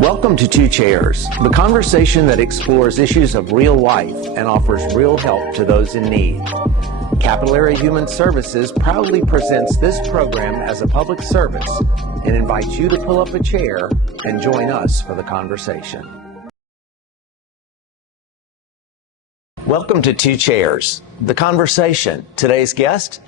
Welcome to Two Chairs, the conversation that explores issues of real life and offers real help to those in need. Capillary Human Services proudly presents this program as a public service and invites you to pull up a chair and join us for the conversation. Welcome to Two Chairs, the conversation. Today's guest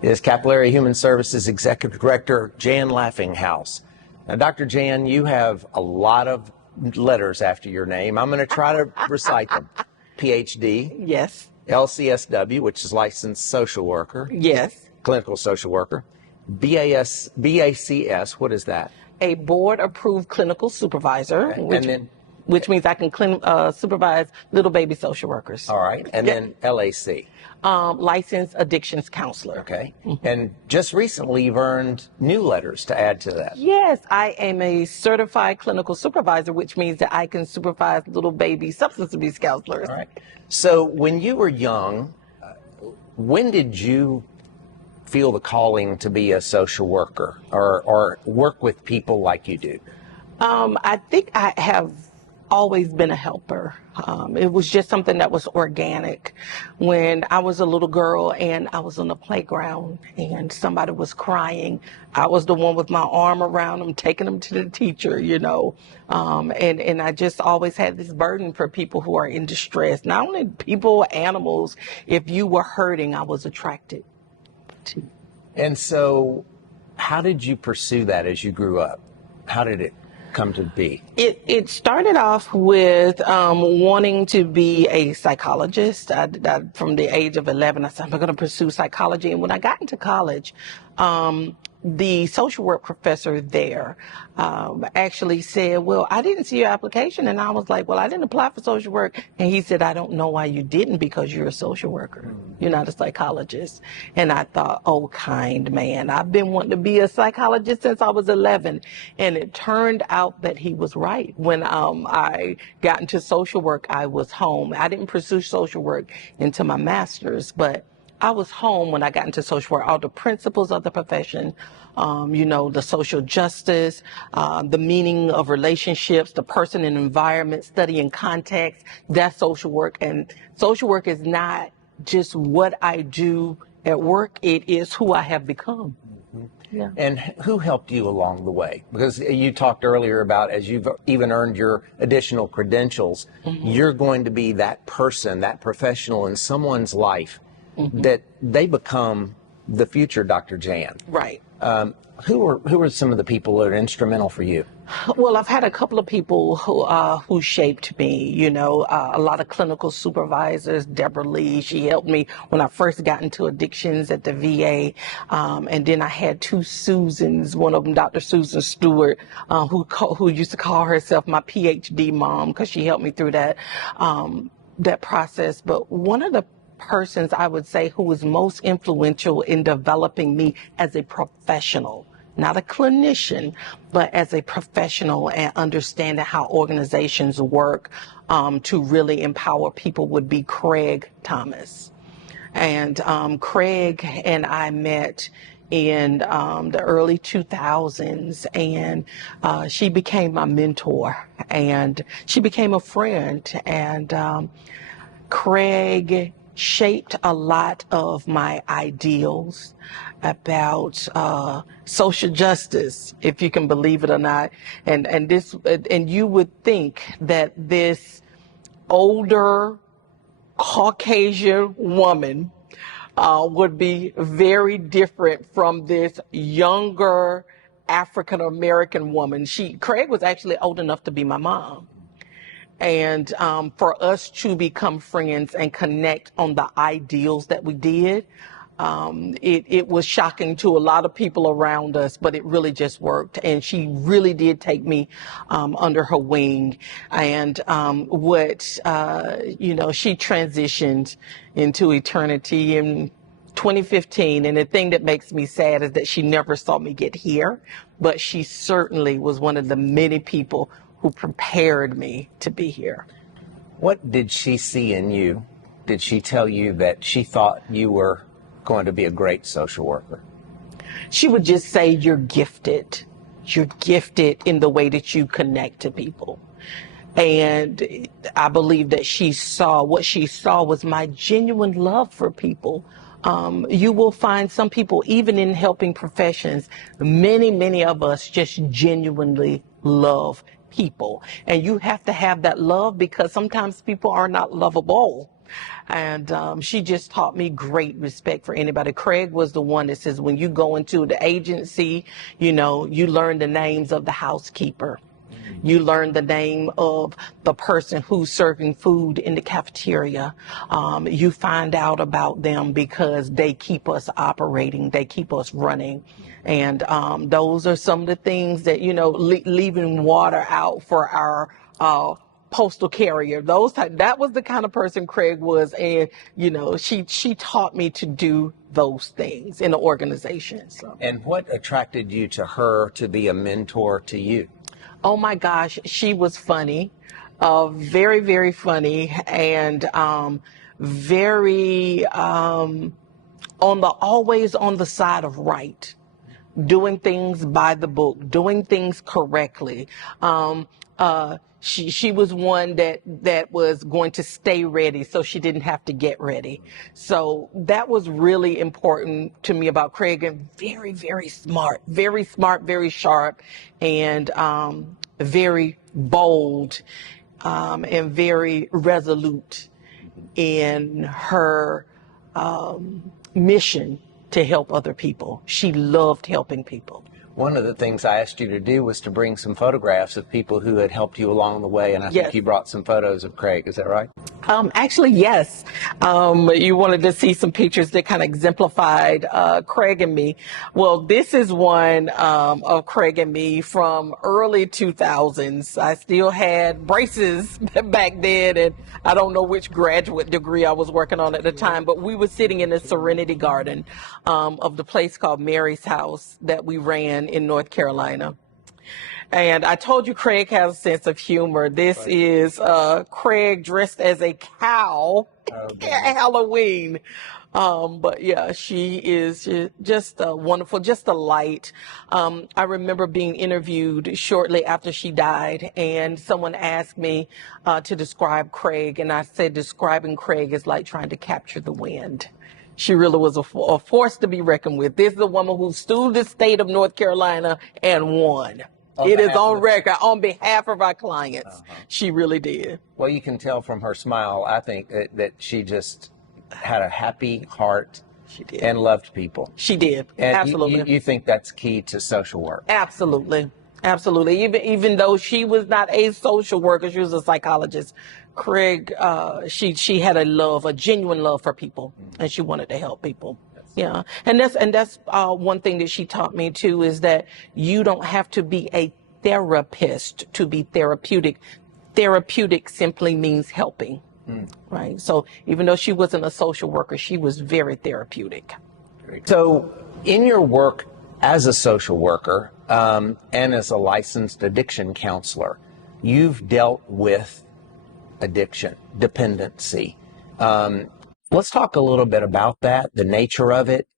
is Capillary Human Services Executive Director Jan Laughinghouse. Now, Dr. Jan, you have a lot of letters after your name. I'm going to try to recite them. PhD. Yes. LCSW, which is licensed social worker. Yes. Clinical social worker. BACS, what is that? A board-approved clinical supervisor, Okay. which means I can supervise little baby social workers. All right. And then LAC. Licensed addictions counselor. Okay. And just recently you've earned new letters to add to that. Yes, I am a certified clinical supervisor, which means that I can supervise little baby substance abuse counselors. All right. So when you were young, when did you feel the calling to be a social worker or work with people like you do? I think I have always been a helper. It was just something that was organic. When I was a little girl and I was on the playground and somebody was crying, I was the one with my arm around them, taking them to the teacher, you know. And I just always had this burden for people who are in distress. Not only people, animals. If you were hurting, I was attracted to. And so how did you pursue that as you grew up? How did it come to be? It started off with wanting to be a psychologist. I, from the age of 11, I said, I'm going to pursue psychology. And when I got into college, the social work professor there actually said, well, I didn't see your application. And I was like, well, I didn't apply for social work. And he said, I don't know why you didn't, because you're a social worker. You're not a psychologist. And I thought, oh, kind man, I've been wanting to be a psychologist since I was 11. And it turned out that he was right. When I got into social work, I was home. I didn't pursue social work into my master's, but I was home when I got into social work. All the principles of the profession, you know, the social justice, the meaning of relationships, the person and environment, studying context, that's social work. And social work is not just what I do at work, it is who I have become. Yeah. And who helped you along the way? Because you talked earlier about, as you've even earned your additional credentials, you're going to be that person, that professional in someone's life that they become the future Dr. Jan. Right. Who are some of the people that are instrumental for you? Well, I've had a couple of people who shaped me, you know, a lot of clinical supervisors. Deborah Lee, she helped me when I first got into addictions at the VA. And then I had two Susans, one of them, Dr. Susan Stewart, who used to call herself my PhD mom, because she helped me through that, that process. But one of the persons I would say who was most influential in developing me as a professional, not a clinician, but as a professional and understanding how organizations work to really empower people, would be Craig Thomas. And Craig and I met in the early 2000s, and she became my mentor, and she became a friend. And Craig shaped a lot of my ideals about social justice, if you can believe it or not. And you would think that this older Caucasian woman would be very different from this younger African American woman. Craig was actually old enough to be my mom. And for us to become friends and connect on the ideals that we did, it was shocking to a lot of people around us, but it really just worked. And she really did take me under her wing. And you know, she transitioned into eternity in 2015. And the thing that makes me sad is that she never saw me get here, but she certainly was one of the many people who prepared me to be here. What did she see in you? Did she tell you that she thought you were going to be a great social worker? She would just say, you're gifted. you're gifted in the way that you connect to people. And I believe that what she saw was my genuine love for people. You will find some people, even in helping professions, many of us just genuinely love people. And you have to have that love because sometimes people are not lovable. And she just taught me great respect for anybody. Craig was the one that says, when you go into the agency, you learn the names of the housekeeper. You learn the name of the person who's serving food in the cafeteria. You find out about them because they keep us operating, they keep us running. And those are some of the things that, leaving water out for our postal carrier. That was the kind of person Craig was. And, she taught me to do those things in the organization. So. And what attracted you to her to be a mentor to you? Oh my gosh, she was funny, very, very funny, and very always on the side of right, doing things by the book, doing things correctly. She was one that was going to stay ready so she didn't have to get ready. So that was really important to me about Craig, and very, very smart, very sharp, and very bold, and very resolute in her mission to help other people. She loved helping people. One of the things I asked you to do was to bring some photographs of people who had helped you along the way, and I think you brought some photos of Craig. Is that right? Actually, yes. You wanted to see some pictures that kind of exemplified Craig and me. Well, this is one of Craig and me from early 2000s. I still had braces back then, and I don't know which graduate degree I was working on at the time, but we were sitting in the Serenity Garden of the place called Mary's House that we ran in North Carolina. And I told you Craig has a sense of humor. This is Craig dressed as a cow at Halloween. But yeah, she is just wonderful, just a light. I remember being interviewed shortly after she died, and someone asked me to describe Craig, and I said describing Craig is like trying to capture the wind. She really was a force to be reckoned with. This is a woman who sued the state of North Carolina and won. It is on record, on behalf of our clients. She really did. Well, you can tell from her smile, I think, that she just had a happy heart. She did. And loved people. She did. And absolutely. You think that's key to social work? Absolutely. Absolutely. Even though she was not a social worker, she was a psychologist. Craig, she had a genuine love for people, and she wanted to help people. Yeah, and that's one thing that she taught me too, is that you don't have to be a therapist to be therapeutic. Therapeutic simply means helping, right? So even though she wasn't a social worker, she was very therapeutic. So in your work as a social worker and as a licensed addiction counselor, you've dealt with addiction, dependency. Let's talk a little bit about that, the nature of it,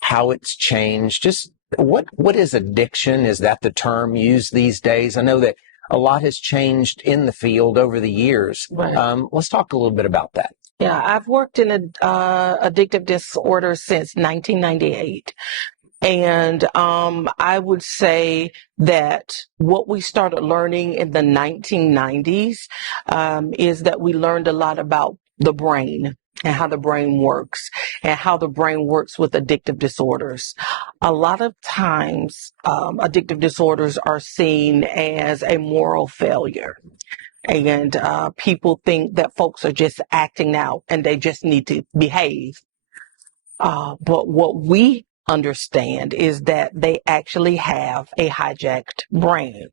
how it's changed. Just what is addiction? Is that the term used these days? I know that a lot has changed in the field over the years. Right. Let's talk a little bit about that. Yeah, I've worked in addictive disorder since 1998. And I would say that what we started learning in the 1990s is that we learned a lot about the brain and how the brain works and how the brain works with addictive disorders. A lot of times, addictive disorders are seen as a moral failure. And people think that folks are just acting out and they just need to behave. But what we understand is that they actually have a hijacked brain,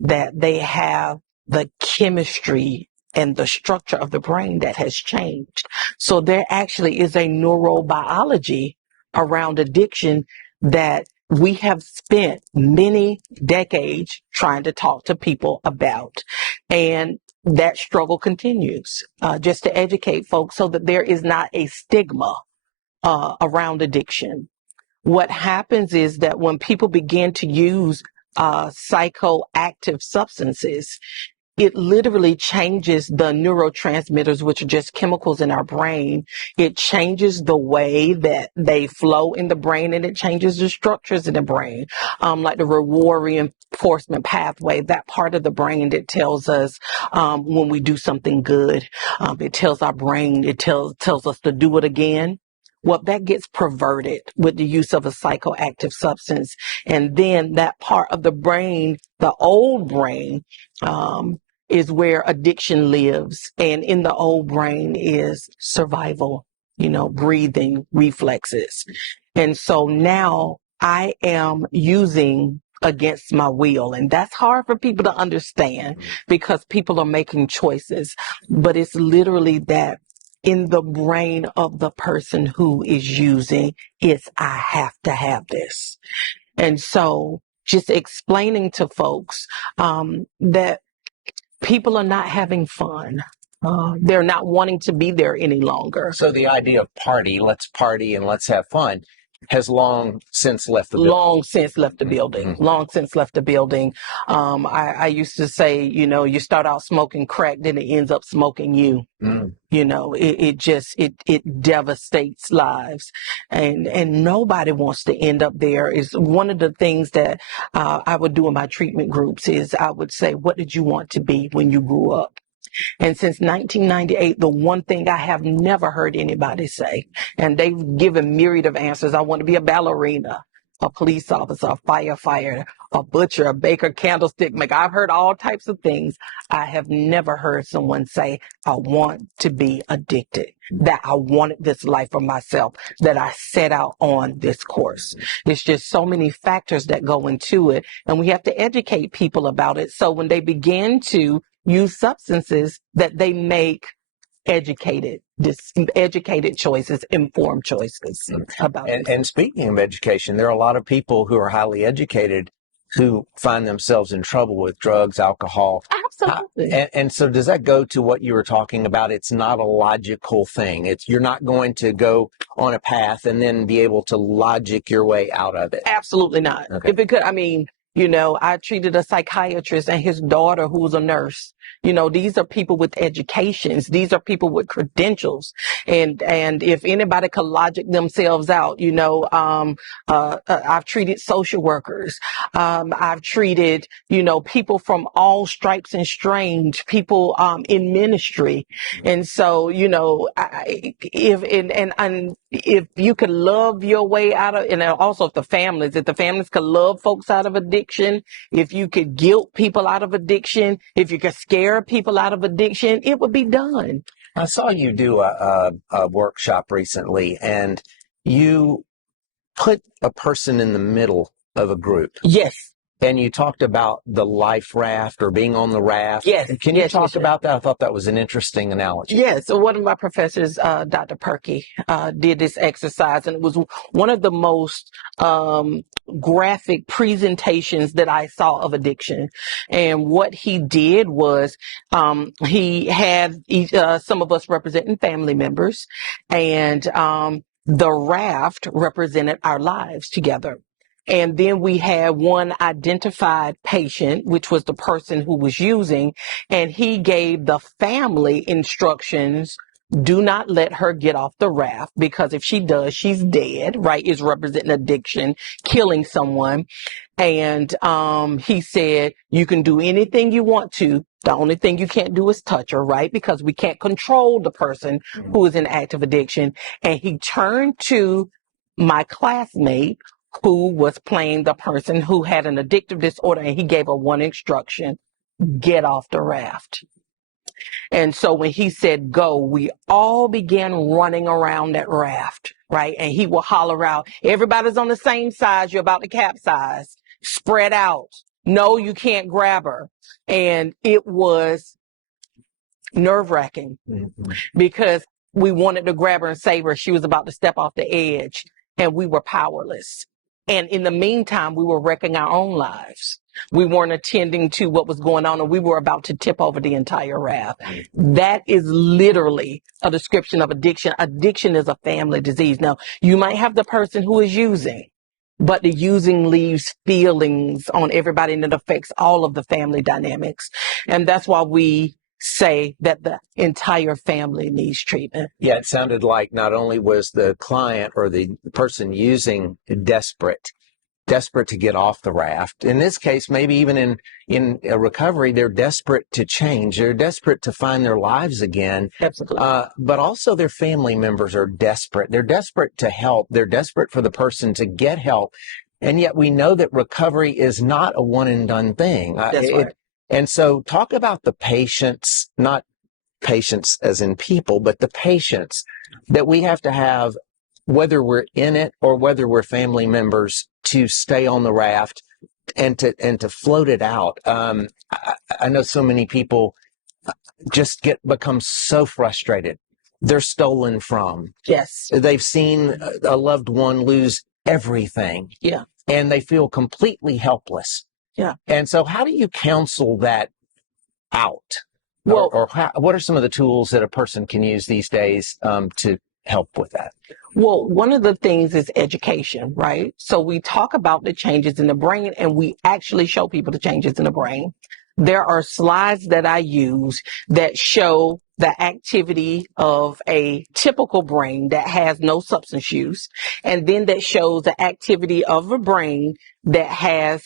that they have the chemistry and the structure of the brain that has changed. So there actually is a neurobiology around addiction that we have spent many decades trying to talk to people about. And that struggle continues, just to educate folks so that there is not a stigma around addiction. what happens is that when people begin to use psychoactive substances, it literally changes the neurotransmitters, which are just chemicals in our brain. It changes the way that they flow in the brain, and it changes the structures in the brain, like the reward reinforcement pathway, that part of the brain that tells us when we do something good. It tells our brain, it tells us to do it again. Well, that gets perverted with the use of a psychoactive substance. And then that part of the brain, the old brain, is where addiction lives. And in the old brain is survival, breathing, reflexes. And so now I am using against my will. And that's hard for people to understand because people are making choices. But it's literally that in the brain of the person who is using, it's I have to have this. And so just explaining to folks that people are not having fun. They're not wanting to be there any longer. So the idea of let's party and let's have fun, has long since left the building. Long since left the building. Mm-hmm. Long since left the building. I used to say, you start out smoking crack, then it ends up smoking you. Mm. It devastates lives, and nobody wants to end up there. Is one of the things that I would do in my treatment groups is I would say, what did you want to be when you grew up? And since 1998, the one thing I have never heard anybody say, and they've given myriad of answers. I want to be a ballerina, a police officer, a firefighter, a butcher, a baker, candlestick maker. I've heard all types of things. I have never heard someone say, I want to be addicted, that I wanted this life for myself, that I set out on this course. It's just so many factors that go into it, and we have to educate people about it. So when they begin to use substances, that they make educated choices, informed choices about it. And speaking of education, there are a lot of people who are highly educated who find themselves in trouble with drugs, alcohol. Absolutely. And so does that go to what you were talking about? It's not a logical thing. You're not going to go on a path and then be able to logic your way out of it. Absolutely not. Okay. If it could, I treated a psychiatrist and his daughter who was a nurse. These are people with educations. These are people with credentials. And if anybody could logic themselves out, I've treated social workers. I've treated, people from all stripes and strains, people in ministry. And so, if you could love your way out of, and also if the families could love folks out of addiction, if you could guilt people out of addiction, if you could scare people out of addiction, it would be done. I saw you do a workshop recently, and you put a person in the middle of a group. Yes. And you talked about the life raft or being on the raft. Yes. Can you talk about that? I thought that was an interesting analogy. Yes. So one of my professors, Dr. Perky, did this exercise, and it was one of the most graphic presentations that I saw of addiction. And what he did was he had some of us representing family members, and the raft represented our lives together. And then we had one identified patient, which was the person who was using, and he gave the family instructions: do not let her get off the raft, because if she does, she's dead, right? Is representing addiction, killing someone. And he said, you can do anything you want to. The only thing you can't do is touch her, right? Because we can't control the person who is in active addiction. And he turned to my classmate who was playing the person who had an addictive disorder, and he gave her one instruction: get off the raft. And so when he said go, we all began running around that raft, right? And he will holler out, everybody's on the same side, you're about to capsize, spread out. No, you can't grab her. And it was nerve-wracking because we wanted to grab her and save her. She was about to step off the edge, and we were powerless. And in the meantime, we were wrecking our own lives. We weren't attending to what was going on, and we were about to tip over the entire raft. That is literally a description of addiction. Addiction is a family disease. Now, you might have the person who is using, but the using leaves feelings on everybody, and it affects all of the family dynamics. And that's why we say that the entire family needs treatment. Yeah, it sounded like not only was the client or the person using desperate to get off the raft. In this case, maybe even in a recovery, they're desperate to change. They're desperate to find their lives again. Absolutely. But also their family members are desperate. They're desperate to help. They're desperate for the person to get help. And yet we know that recovery is not a one and done thing. That's right. And so talk about the patience, not patience as in people, but the patience that we have to have, whether we're in it or whether we're family members, to stay on the raft and to float it out. I know so many people just become so frustrated. They're stolen from. Yes. They've seen a loved one lose everything. Yeah. And they feel completely helpless. Yeah. And so how do you counsel that out? Well, What are some of the tools that a person can use these days to help with that? Well, one of the things is education, right? So we talk about the changes in the brain, and we actually show people the changes in the brain. There are slides that I use that show the activity of a typical brain that has no substance use, and then that shows the activity of a brain that has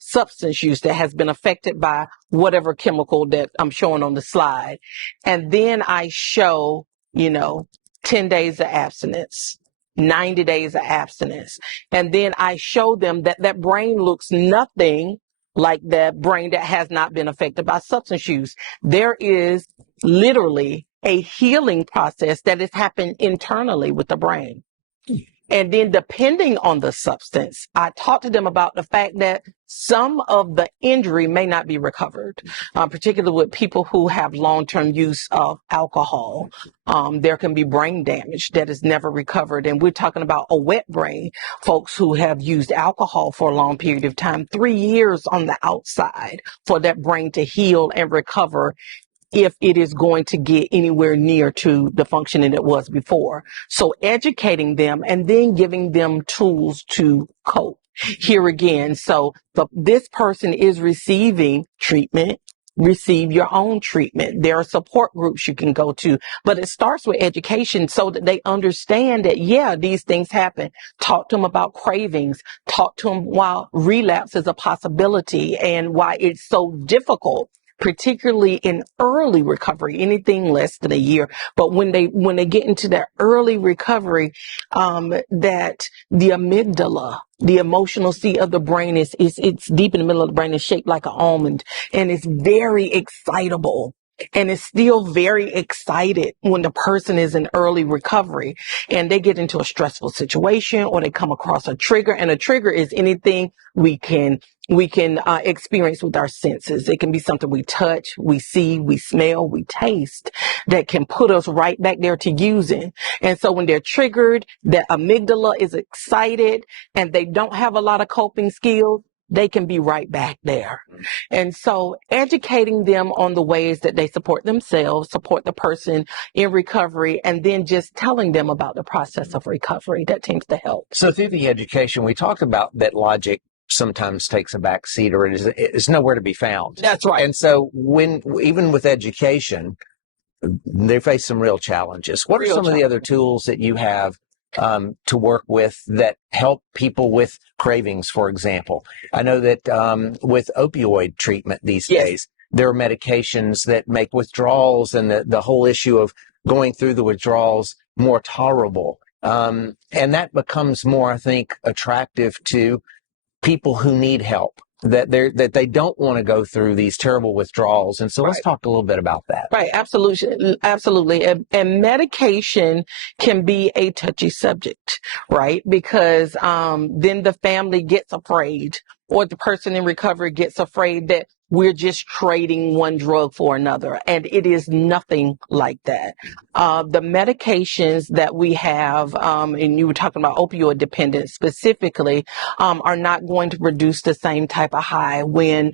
substance use, that has been affected by whatever chemical that I'm showing on the slide. And then I show, 10 days of abstinence, 90 days of abstinence. And then I show them that brain looks nothing like that brain that has not been affected by substance use. There is literally a healing process that has happened internally with the brain. And then depending on the substance, I talk to them about the fact that some of the injury may not be recovered, particularly with people who have long-term use of alcohol. There can be brain damage that is never recovered. And we're talking about a wet brain, folks who have used alcohol for a long period of time, 3 years on the outside for that brain to heal and recover, if it is going to get anywhere near to the functioning it was before. So educating them and then giving them tools to cope. Here again, so this person is receiving treatment. Receive your own treatment. There are support groups you can go to, but it starts with education so that they understand that, yeah, these things happen. Talk to them about cravings. Talk to them why relapse is a possibility and why it's so difficult, particularly in early recovery, anything less than a year. But when they get into that early recovery, that the amygdala, the emotional seat of the brain it's deep in the middle of the brain, is shaped like an almond, and it's very excitable. And it's still very excited when the person is in early recovery and they get into a stressful situation or they come across a trigger. And a trigger is anything we can experience with our senses. It can be something we touch, we see, we smell, we taste, that can put us right back there to using. And so when they're triggered, the amygdala is excited and they don't have a lot of coping skills, they can be right back there. And so educating them on the ways that they support themselves, support the person in recovery, and then just telling them about the process of recovery, that tends to help. So through the education, we talked about that logic sometimes takes a back seat, or it is nowhere to be found. That's right. And so even with education, they face some real challenges. What are some of the other tools that you have to work with that help people with cravings, for example? I know that with opioid treatment these days, there are medications that make withdrawals and the whole issue of going through the withdrawals more tolerable. And that becomes more, I think, attractive to people who need help, that they don't want to go through these terrible withdrawals. And so let's talk a little bit about that. Right. Absolutely. And medication can be a touchy subject, right? Because then the family gets afraid or the person in recovery gets afraid that we're just trading one drug for another. And it is nothing like that. The medications that we have, and you were talking about opioid dependence specifically, are not going to produce the same type of high when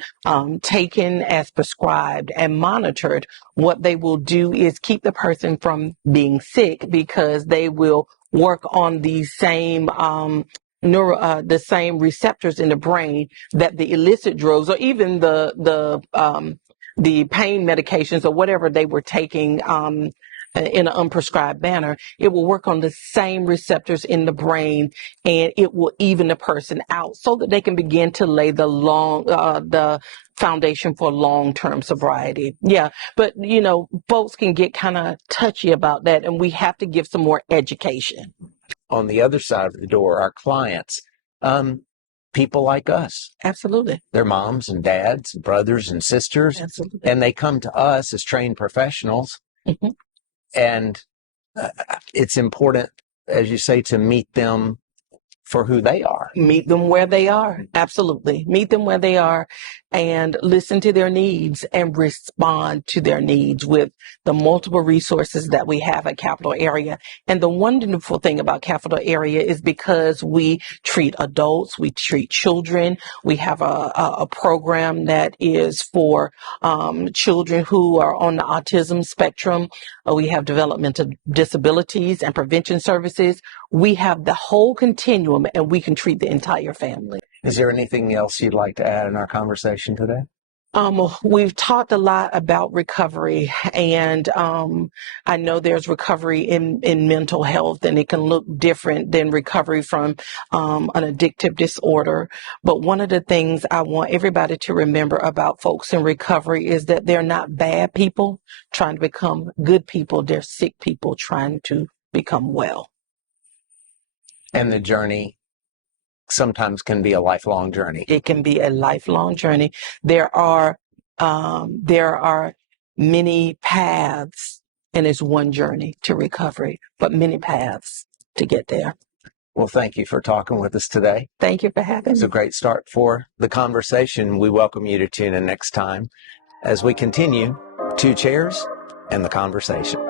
taken as prescribed and monitored. What they will do is keep the person from being sick, because they will work on the same the same receptors in the brain that the illicit drugs, or even the pain medications or whatever they were taking in an unprescribed manner. It will work on the same receptors in the brain, and it will even the person out so that they can begin to lay the foundation for long-term sobriety. Yeah, but folks can get kind of touchy about that, and we have to give some more education. On the other side of the door, our clients, people like us. Absolutely. They're moms and dads, and brothers and sisters. Absolutely. And they come to us as trained professionals. Mm-hmm. And it's important, as you say, to meet them for who they are. Meet them where they are. Absolutely. Meet them where they are and listen to their needs and respond to their needs with the multiple resources that we have at Capital Area. And the wonderful thing about Capital Area is because we treat adults, we treat children. We have a program that is for children who are on the autism spectrum. We have developmental disabilities and prevention services. We have the whole continuum, and we can treat the entire family. Is there anything else you'd like to add in our conversation today? We've talked a lot about recovery, and I know there's recovery in mental health, and it can look different than recovery from an addictive disorder. But one of the things I want everybody to remember about folks in recovery is that they're not bad people trying to become good people. They're sick people trying to become well. And the journey sometimes can be a lifelong journey. It can be a lifelong journey. There are many paths, and it's one journey to recovery, but many paths to get there. Well, thank you for talking with us today. Thank you for having me. It's a great start for the conversation. We welcome you to tune in next time as we continue Two Chairs and the Conversation.